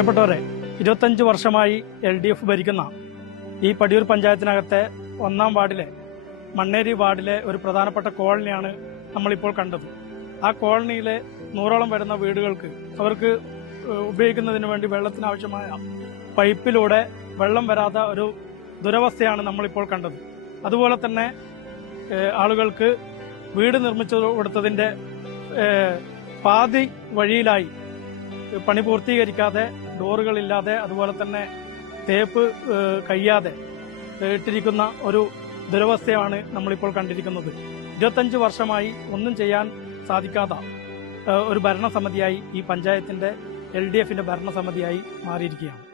പ്രിയപ്പെട്ടവരെ, 25 വർഷമായി LDF ഭരിക്കുന്ന ഈ പടിയൂർ പഞ്ചായത്തിനകത്തെ 1-ാം വാർഡിലെ മണ്ണേരി വാർഡിലെ ഒരു പ്രധാനപ്പെട്ട കോളനിയാണ് നമ്മളിപ്പോൾ കണ്ടത്. ആ കോളനിയിലെ 100ഓളം വരുന്ന വീടുകൾക്ക് അവർക്ക് ഉപയോഗിക്കുന്നതിന് വേണ്ടി വെള്ളത്തിനാവശ്യമായ പൈപ്പിലൂടെ വെള്ളം വരാത്ത ഒരു ദുരവസ്ഥയാണ് നമ്മളിപ്പോൾ കണ്ടത്. അതുപോലെ തന്നെ ആളുകൾക്ക് വീട് നിർമ്മിച്ചു കൊടുത്തതിൻ്റെ പാതി വഴിയിലായി പണി പൂർത്തീകരിക്കാതെ, ഡോറുകളില്ലാതെ, അതുപോലെ തന്നെ തേപ്പ് കഴിയാതെ ഇട്ടിരിക്കുന്ന ഒരു ദുരവസ്ഥയാണ് നമ്മളിപ്പോൾ കണ്ടിരിക്കുന്നത്. 25 വർഷമായി ഒന്നും ചെയ്യാൻ സാധിക്കാത്ത ഒരു ഭരണസമിതിയായി ഈ പഞ്ചായത്തിന്റെ LDFന്റെ ഭരണസമിതിയായി മാറിയിരിക്കുകയാണ്.